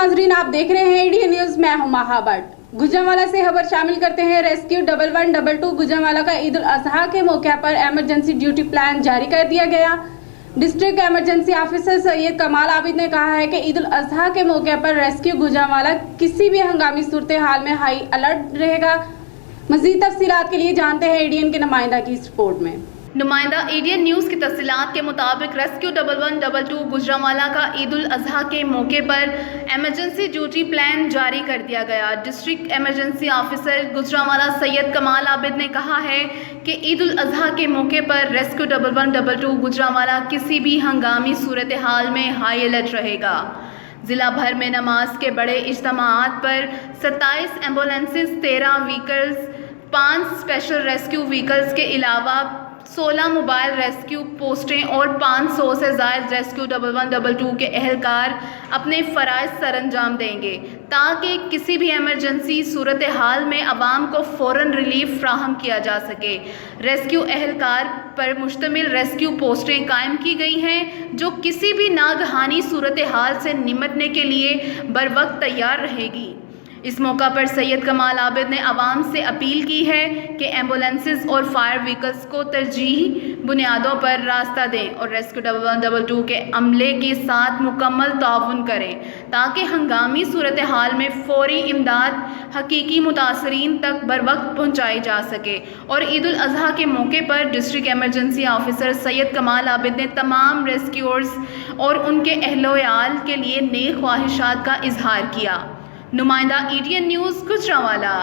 नाजरीन, आप देख रहे हैं एडीएन न्यूज। मैं हूं माहा भट्ट। गुजरांवाला से खबर शामिल करते हैं। रेस्क्यू 1112 गुजरांवाला का ईद उल अजहा के मौके पर इमरजेंसी ड्यूटी प्लान जारी कर दिया गया। डिस्ट्रिक्ट इमरजेंसी ऑफिसर सैयद कमाल आबिद ने कहा है कि ईद उल अजहा के मौके पर रेस्क्यू गुजरांवाला किसी भी हंगामी सूरत हाल में हाई अलर्ट रहेगा। मजीद तफसीलात के लिए जानते हैं एडीएन के नुमाइंदा की इस रिपोर्ट में। नुमाइंदा एडीएन न्यूज़ की तफसीलात के मुताबिक रेस्क्यू 1112 गुजरांवाला का ईद उल अजहा के मौके पर एमरजेंसी ड्यूटी प्लान जारी कर दिया गया। District emergency officer Gujranwala Syed कमाल आबिद ने कहा है कि ईद उल अजहा के मौके पर रेस्क्यू 1112 गुजरांवाला किसी भी हंगामी सूरत हाल में हाई अलर्ट रहेगा। ज़िला भर में नमाज के बड़े इज्तिमाआत पर 27 ambulances, 13 vehicles, 5 special rescue vehicles के अलावा 16 मोबाइल रेस्क्यू पोस्टें और 500 से ज़ायद रेस्क्यू 1112 के एहलकार अपने फ़राइज़ सरअंजाम देंगे ताकि किसी भी एमरजेंसी सूरत हाल में आवाम को फ़ौरन रिलीफ फ्राहम किया जा सके। रेस्क्यू एहलकार पर मुश्तमिल रेस्क्यू पोस्टें कायम की गई हैं जो किसी भी नागहानी सूरत हाल से निपटने के लिए बर वक्त तैयार रहेगी। इस मौका पर सैयद कमाल आबिद ने आवाम से अपील की है कि एम्बुलेंसेस और फायर व्हीकल्स को तरजीही बुनियादों पर रास्ता दें और रेस्क्यू 1112 के अमले के साथ मुकम्मल ताउन करें ताकि हंगामी सूरत हाल में फौरी इमदाद हकीकी मुतासरीन तक बर वक्त पहुँचाई जा सके। और ईद उल अजहा के मौके पर डिस्ट्रिक्ट इमरजेंसी ऑफिसर सैयद कमाल आबिद ने तमाम रेस्क्यूअर्स और उनके अहलो-याल के लिए नेक ख्वाहिशात का इजहार किया। नुमाइंदा एडीएन न्यूज़ गुजरांवाला।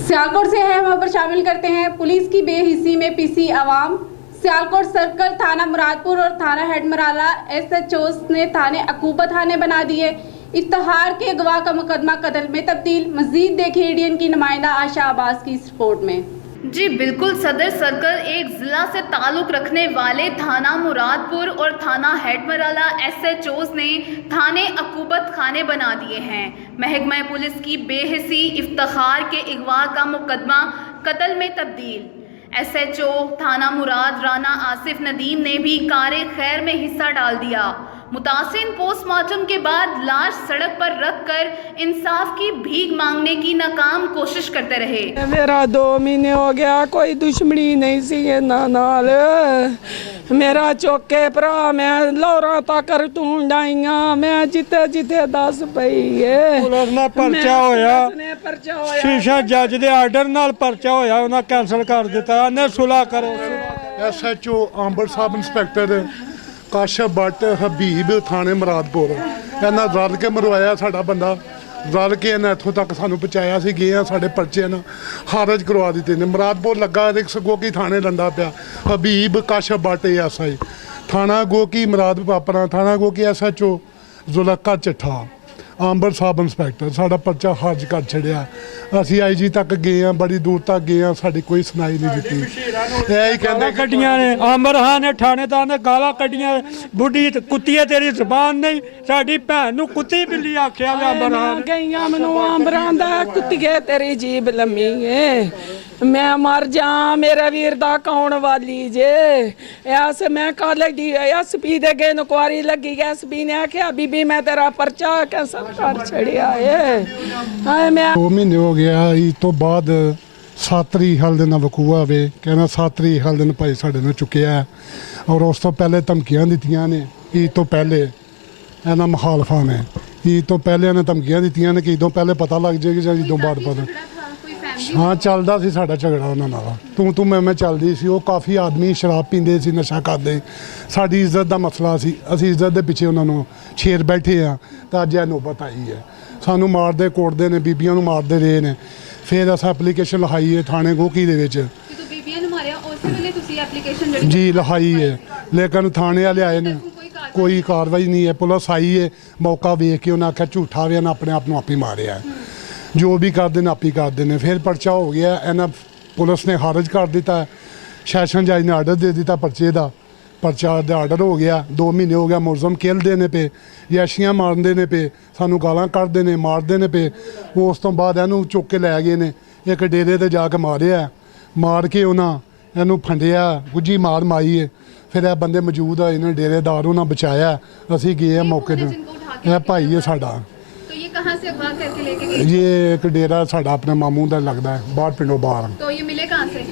सियालकोट से है खबर शामिल करते हैं। पुलिस की बेहिसी में पीसी अवाम। सियालकोट सर्कल, थाना मुरादपुर और थाना हेडमराला एसएचओस ने थाने अकूबा थाने बना दिए। इफ्तिखार के अगवा का मुकदमा कत्ल में तब्दील। मजीद देखिए एडीएन की नुमाइंदा आशा अब्बास की इस रिपोर्ट में। जी बिल्कुल, सदर सर्कल एक ज़िला से ताल्लुक़ रखने वाले थाना मुरादपुर और थाना हेडमराला एसएचओस ने थाने अकूबत खाने बना दिए हैं। महकमा पुलिस की बेहिसी इफ्तिखार के अगवा का मुकदमा कत्ल में तब्दील। एसएचओ थाना मुराद राना आसिफ नदीम ने भी कारे खैर में हिस्सा डाल दिया। मुतासिन पोस्टमार्टम के बाद लाश सड़क पर रखकर इंसाफ की भीख मांगने की नाकाम कोशिश करते रहे। मेरा 2 महीने हो गया, कोई दुश्मनी नहीं सी नाल। मेरा चौके भरा मैं लौरा तक ढूंढाइया, मैं जिते जिते दस पई है। पुलिस ने परचा होया, शीशा जज दे आर्डर नाल परचा होया, उन्हें कैंसल कर दिता। ने सुलह करो। एसएचओ अंबर सब इंस्पैक्टर काशफ भट्ट हबीब थाने मुरादपुर इन्हें रल के मरवाया। साडा बंदा रल के इन्हें इत्थों तक सानू पहुँचाया। असीं गए साडे परचे ना खारज करवा दिते ने। मुरादपुर लगा रिक्स गोकी थाने लंदा पिया। हबीब काशफ भट्ट एएसआई थाना गोकी मुरादपुर अपना थाना गोकी एसएचओ जुल्का चिट्ठा अंबर सब इंस्पैक्टर साडा परचा खारज कर छड़िया। असीं आईजी तक गए हैं, बड़ी दूर तक गए हैं, साडी कोई सुनाई नहीं दी। यही कहते कड्डियां ने अंबर खान ने थानेदार ने गाला कड्डियां। बुढ़ी कुत्तीए तेरी जबान नहीं, साडी भैन नूं कुत्ती बिल्ली आख्या। अंबर खान गईया मैनू अंबरां दा कुत्तीए तेरी जीब लम्मी है। मैं मर जा मेरे वीर दा कौन वाली जे। ऐस मैं कल एसपी दे गए नकुआरी लगी। एसपी ने आख्या बीबी मैं तेरा परचा कैंसल कर छड़िया है। मैं 2 महीने हो गया। ईद तो बाद 7 तरीक हल दिन वकूआ वे कहना 7 तरीक हल दिन भाई साढ़े ने चुकया है। और उस तो पहले धमकियां दित्तियां ने। ईद तो पहले इन्हां मुखालफा ने ईद तो पहले इन्हें धमकियां दित्तियां ने कि ईदों पहले पता लग जाएगी जां ईदों बाद पता। हाँ चलदा सी साडा झगड़ा उन्हां नाल। तू मैं चलदी सी। वो काफ़ी आदमी शराब पींदे सी, नशा करदे। साडी इज्जत दा मसला सी। असीं इज्जत दे पिछे उन्हां नूं छेड़ बैठे आ तां अज इह नौबत आई है। सानू मारदे कोड़दे ने, बीबियां नूं मारदे रहे ने। फिर असां एप्लीकेशन लिखाई है थाने गोकी दे विच। जी लिखाई है, लेकिन थाने वाले आए ने कोई कार्रवाई नहीं है। पुलिस आई है, मौका वेख के उन्हें आख्या झूठा भी अपने आप को आप ही मारिया। जो भी करते हैं आप ही करते हैं। फिर परचा हो गया, इन्हें पुलिस ने खारिज कर दिता। सैशन जज ने आर्डर दे दिता परचे का। परचा का आर्डर हो गया। 2 महीने हो गया मुलजम खेलते ने पे, यशियाँ मारते ने पे, सानू गालां कढ़ते ने, मारते ने पे। उस तो बाद इनू चुक के लै गए ने। एक डेरे ते जाके मारिया, मार के उन्हें इनू फंडिया, गुज्जी मार मारी है। फिर यह बंदे मौजूद होए ने, डेरेदार उन्हें बचाया। असीं गए मौके पर, यह भाई है साडा। कहाँ से अगवा करके लेके गए? ये एक डेरा साडा अपने मामू ਦਾ ਲੱਗਦਾ ਹੈ ਬਾਹਰ ਪਿੰਡੋਂ ਬਾਹਰ। तो ये मिले कहाँ से?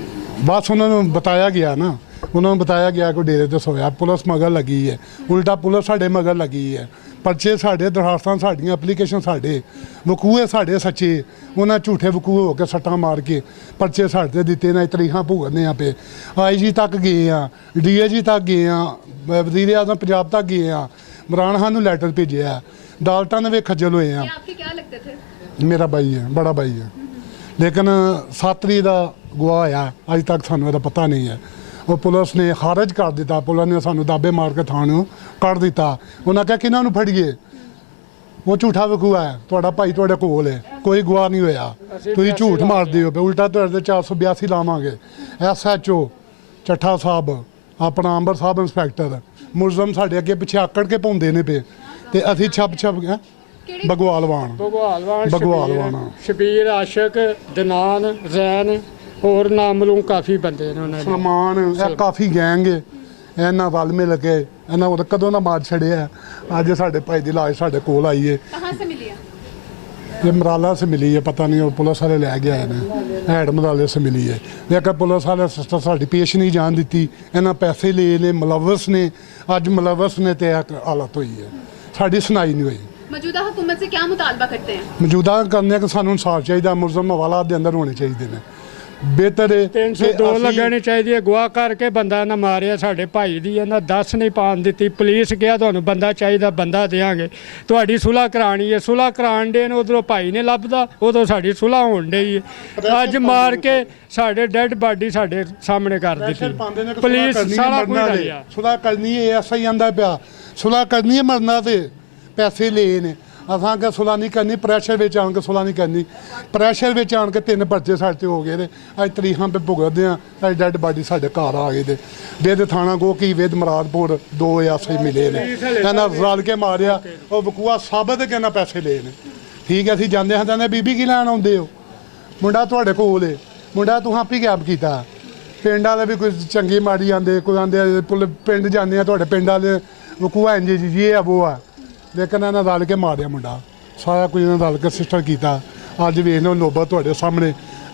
ਬਸ ਉਹਨਾਂ ਨੂੰ ਬਤਾਇਆ ਗਿਆ ਨਾ, ਉਹਨਾਂ ਨੂੰ ਬਤਾਇਆ ਗਿਆ ਕਿ ਡੇਰੇ ਤੇ ਸੋਇਆ, ਪੁਲਿਸ ਮਗਰ ਲੱਗੀ ਹੈ, ਉਲਟਾ ਪੁਲਿਸ ਸਾਡੇ ਮਗਰ ਲੱਗੀ ਹੈ। ਪਰਚੇ ਸਾਡੇ, ਦਰਖਾਸਤਾਂ ਸਾਡੀਆਂ, ਐਪਲੀਕੇਸ਼ਨ ਸਾਡੇ, ਵਕੂਏ ਸਾਡੇ ਸੱਚੇ, ਉਹਨਾਂ ਝੂਠੇ ਵਕੂਏ ਹੋ ਕੇ ਸੱਟਾਂ ਮਾਰ ਕੇ ਪਰਚੇ ਸਾਡੇ ਦਿੱਤੇ ਨੇ, ਤਰੀਖਾਂ ਭੁਗਤਨੇ ਆ ਪਏ। IG ਤੱਕ ਗਏ ਆ, DAG ਤੱਕ ਗਏ ਆ, ਵਜ਼ੀਰ ਆਜ਼ਮ ਪੰਜਾਬ ਤੱਕ ਗਏ ਆ, ਇਮਰਾਨ ਖਾਨ ਨੂੰ ਲੈਟਰ ਭੇਜਿਆ, ਅਦਾਲਤਾਂ ਨੇ ਵੀ ਖੱਜਲ ਹੋਏ ਆ। ये आपके क्या लगते थे? ਮੇਰਾ ਬਾਈ ਹੈ, ਬੜਾ ਬਾਈ ਹੈ, ਲੇਕਿਨ 7 ਤਰੀਕ ਦਾ ਗਵਾਹ ਹੋਇਆ, ਅੱਜ ਤੱਕ ਸਾਨੂੰ ਇਹਦਾ ਪਤਾ ਨਹੀਂ ਹੈ। ਉਹ ਪੁਲਿਸ ਨੇ ਖਾਰਜ ਕਰ ਦਿੱਤਾ, ਪੁਲਿਸ ਨੇ ਸਾਨੂੰ ਦਾਬੇ ਮਾਰ ਕੇ ਥਾਣੋਂ ਕੱਢ ਦਿੱਤਾ। ਉਹਨਾਂ ਕਿਹਾ ਕਿਹਨਾਂ ਨੂੰ ਫੜੀਏ, ਉਹ ਝੂਠਾ ਵਕੂਆ ਹੈ, ਤੁਹਾਡਾ ਭਾਈ ਤੁਹਾਡੇ ਕੋਲ ਹੈ, ਕੋਈ ਗਵਾਹ ਨਹੀਂ ਹੋਇਆ, ਤੁਸੀਂ ਝੂਠ ਮਾਰਦੇ ਹੋ ਪਏ, ਉਲਟਾ ਤੁਹਾਡੇ 482 ਲਾਵਾਂਗੇ। SHO ਚੱਠਾ ਸਾਹਿਬ, ਆਪਣਾ ਅੰਬਰ ਸਾਹਿਬ ਇੰਸਪੈਕਟਰ, ਮੁਲਜ਼ਮ ਸਾਡੇ ਅੱਗੇ ਪਿੱਛੇ ਆਕੜ ਕੇ ਪਾਉਂਦੇ ਨੇ ਪਏ, ਤੇ ਅਸੀਂ ਛੱਪ ਬਗਵਾਲਵਾਨ ਭਗਵਾਲਵਾਨ ਸ਼ਬੀਰ ਆਸ਼ਕ ਦਨਾਨ ਜ਼ੈਨ ਹੋਰ ਨਾਮਲੂਮ ਕਾਫੀ ਬੰਦੇ ਨੇ ਉਹਨਾਂ ਦੇ। ਸਲਮਾਨ, ਇਹ ਕਾਫੀ ਗੈਂਗ ਹੈ, ਇਹਨਾਂ ਰਲ ਮਿਲ ਕੇ ਇਹਨਾਂ ਉਹ ਕਦੋਂ ਦਾ ਮਾਰ ਛੜਿਆ। ਅੱਜ ਸਾਡੇ ਭਾਈ ਦੀ ਲਾਸ਼ ਸਾਡੇ ਕੋਲ ਆਈ ਹੈ, कहाँ से मिली है? ਇਹ ਮਰਾਲਾ ਸੇ ਮਿਲੀ ਹੈ, ਪਤਾ ਨਹੀਂ ਉਹ ਪੁਲਿਸ ਵਾਲੇ ਲੈ ਗਏ ਨੇ, ਹੈਡ ਮਰਾਲੇ ਸੇ ਮਿਲੀ ਹੈ। ਲੇਕਿਨ ਪੁਲਿਸ ਵਾਲੇ ਸਿਸਟਰ ਸਾਡੀ ਪੇਸ਼ ਨਹੀਂ ਜਾਣ ਦਿੱਤੀ, ਇਹਨਾਂ ਪੈਸੇ ਲਏ ਨੇ, ਮੁਲਵਸ ਨੇ, ਅੱਜ ਮੁਲਵਸ ਨੇ ਤੇ ਇਹ ਹਾਲਤ ਹੋਈ ਹੈ, ਸਾਡੀ ਸੁਣਾਈ ਨਹੀਂ ਹੋਈ। मौजूदा हुकूमत से क्या मुतालबा करते हैं? ਮੌਜੂਦਾ ਕਰਨੇ ਕਿ ਸਾਨੂੰ ਇਨਸਾਫ ਚਾਹੀਦਾ, ਮੁਲਜ਼ਮ ਹਵਾਲਾਤ ਦੇ ਅੰਦਰ ਹੋਣੇ ਚਾਹੀਦੇ ਨੇ, ਬਿਹਤਰ ਹੈ। 302 ਲੱਗਣੀ ਚਾਹੀਦੀ ਹੈ। ਗਵਾਹ ਕਰਕੇ ਬੰਦਾ ਨਾ ਮਾਰਿਆ ਸਾਡੇ ਭਾਈ ਦੀ, ਇਹਨਾਂ ਦੱਸ ਨਹੀਂ ਪਾਉਣ ਦਿੱਤੀ। ਪੁਲਿਸ ਕਿਹਾ ਤੁਹਾਨੂੰ ਬੰਦਾ ਚਾਹੀਦਾ, ਬੰਦਾ ਦੇਾਂਗੇ, ਤੁਹਾਡੀ ਸੁਲ੍ਹਾ ਕਰਾਣੀ ਹੈ। ਸੁਲ੍ਹਾ ਕਰਾਉਣ ਦੇ ਨੇ, ਉਧਰੋਂ ਭਾਈ ਨੇ ਲੱਭਦਾ, ਉਦੋਂ ਸਾਡੀ ਸੁਲ੍ਹਾ ਹੋਣ ਡਈ ਹੈ। ਅੱਜ ਮਾਰ ਕੇ ਸਾਡੇ ਡੈੱਡ ਬਾਡੀ ਸਾਡੇ ਸਾਹਮਣੇ ਕਰ ਦਿੱਤੀ ਪੁਲਿਸ। ਸਾਰਾ ਕੁਝ ਕਰਿਆ, ਸੁਲ੍ਹਾ ਕਰਨੀ ਹੈ, ਐਸਾ ਹੀ ਆਂਦਾ ਪਿਆ, ਸੁਲ੍ਹਾ ਕਰਨੀ ਹੈ, ਮਰਨਾ ਤੇ ਪੈਸੇ ਲਏ ਨੇ। ਅਸਾਂ ਕਿ ਸੁਲ੍ਹਾ ਨਹੀਂ ਕਰਨੀ, ਪ੍ਰੈਸ਼ਰ ਵਿੱਚ ਆਣ ਕੇ ਸੁਲ੍ਹਾ ਨਹੀਂ ਕਰਨੀ। ਪ੍ਰੈਸ਼ਰ ਵਿੱਚ ਆਣ ਕੇ 3 ਪਰਚੇ ਸਾਡੇ ਤੇ ਹੋ ਗਏ ਨੇ, ਅੱਜ ਤਰੀਖਾਂ 'ਤੇ ਭੁਗਤਦੇ ਆ, ਅੱਜ ਡੈਡ ਬਾਡੀ ਸਾਡੇ ਘਰ ਆ ਗਏ ਨੇ। ਵੇਦ ਥਾਣਾ ਗੋਕੀ, ਵੇਦ ਮਰਾਦਪੁਰ 2 ਐਸੇ ਮਿਲੇ ਨੇ, ਇਹਨਾਂ ਰਲ ਕੇ ਮਾਰਿਆ। ਉਹ ਵਕੂਆ ਸਾਬਤ ਹੈ ਕਿ ਇਹਨਾਂ ਪੈਸੇ ਲਏ ਨੇ। ਠੀਕ ਹੈ, ਅਸੀਂ ਜਾਂਦੇ ਹਾਂ ਤਾਂ ਬੀਬੀ ਕੀ ਲੈਣ ਆਉਂਦੇ ਹੋ, ਮੁੰਡਾ ਤੁਹਾਡੇ ਕੋਲ ਹੈ, ਮੁੰਡਾ ਤੂੰ ਆਪ ਹੀ ਗੈਪ ਕੀਤਾ। ਪਿੰਡ ਵਾਲੇ ਵੀ ਕੋਈ ਚੰਗੀ ਮਾੜੀ ਆਉਂਦੇ, ਕੋਈ ਆਉਂਦੇ ਪਿੰਡ ਜਾਂਦੇ ਆ, ਤੁਹਾਡੇ ਪਿੰਡ ਵਾਲੇ ਵਕੂਆ ਇੰਜ ਜੀ ਇਹ ਆ ਉਹ ਆ, ਲੇਕਿਨ ਇਹਨਾਂ ਰਲ ਕੇ ਮਾਰਿਆ ਮੁੰਡਾ, ਸਾਰਾ ਕੁਝ ਇਹਨਾਂ ਰਲ ਕੇ ਸਿਸਟਮ ਕੀਤਾ। ਅੱਜ ਵੇਖ ਲਓ ਨੋਬਤ ਤੁਹਾਡੇ ਸਾਹਮਣੇ।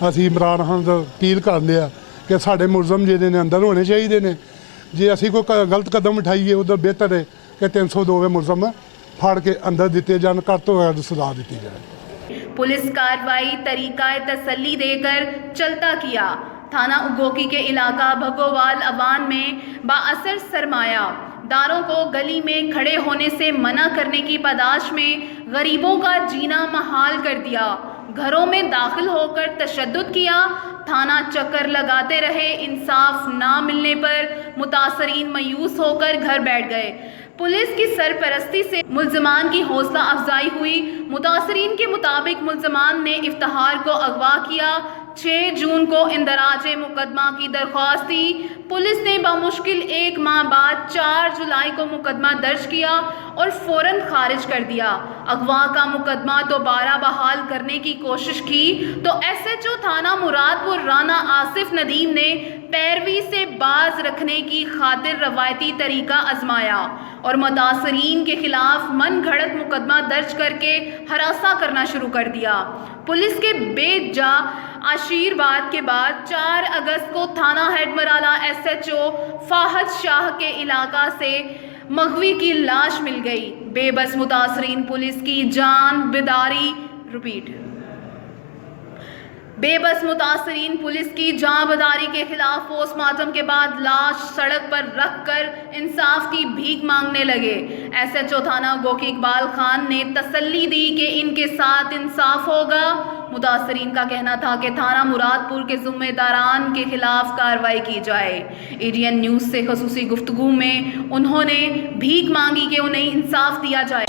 ਅਸੀਂ ਇਮਰਾਨ ਖਾਨ ਦਾ ਅਪੀਲ ਕਰਦੇ ਆ ਕਿ ਸਾਡੇ ਮੁਲਜ਼ਮ ਜਿਹੜੇ ਨੇ ਅੰਦਰ ਹੋਣੇ ਚਾਹੀਦੇ ਨੇ। ਜੇ ਅਸੀਂ ਕੋਈ ਗਲਤ ਕਦਮ ਉਠਾਈਏ ਉਧਰ ਬਿਹਤਰ ਹੈ ਕਿ 302 ਮੁਲਜ਼ਮ ਫੜ ਕੇ ਅੰਦਰ ਦਿੱਤੇ ਜਾਣ, ਘੱਟ ਤੋਂ ਘੱਟ ਸਜ਼ਾ ਦਿੱਤੀ ਜਾਏ। पुलिस कार्रवाई तरीका तसल्ली देकर चलता किया। थाना उगोकी के इलाका भगोवाल अवान में बाअसर सरमाया दारों को गली में खड़े होने से मना करने की पादाश में गरीबों का जीना महाल कर दिया। घरों में दाखिल होकर तशद्दुद किया। थाना चक्कर लगाते रहे। इंसाफ ना मिलने पर मुतासरीन मायूस होकर घर बैठ गए। पुलिस की सरपरस्ती से मुल्ज़मान की हौसला अफजाई हुई। मुतासरीन के मुताबिक मुल्ज़मान ने इफ्तिखार को अगवा किया। 6 जून को इंदराज मुकदमा की दरख्वास्त दी। पुलिस ने बामुश्किल 1 माह बाद 4 जुलाई को मुकदमा दर्ज किया और फ़ौरन खारिज कर दिया। अगवा का मुकदमा दोबारा बहाल करने की कोशिश की तो SHO थाना मुरादपुर राना आसिफ नदीम ने पैरवी से बाज रखने की खातिर रवायती तरीका आजमाया और मुतासरीन के खिलाफ मन घड़त मुकदमा दर्ज करके हरासा करना शुरू कर दिया। पुलिस के बेजा आशीर्वाद के बाद 4 अगस्त को थाना हेड मराला SHO फाहद शाह के इलाका से मगवी की लाश मिल गई। बेबस मुतासरीन पुलिस की जान बिदारी बेबस मुतासरीन पुलिस की जांबदारी के खिलाफ पोस्टमार्टम के बाद लाश सड़क पर रखकर इंसाफ की भीख मांगने लगे। SHO थाना गोकी इकबाल खान ने तसल्ली दी कि इनके साथ इंसाफ होगा। मुतासरीन का कहना था कि थाना मुरादपुर के जिम्मेदारान के खिलाफ कार्रवाई की जाए। ADN न्यूज़ से खसूसी गुफ्तगू में उन्होंने भीख मांगी कि उन्हें इंसाफ दिया जाए।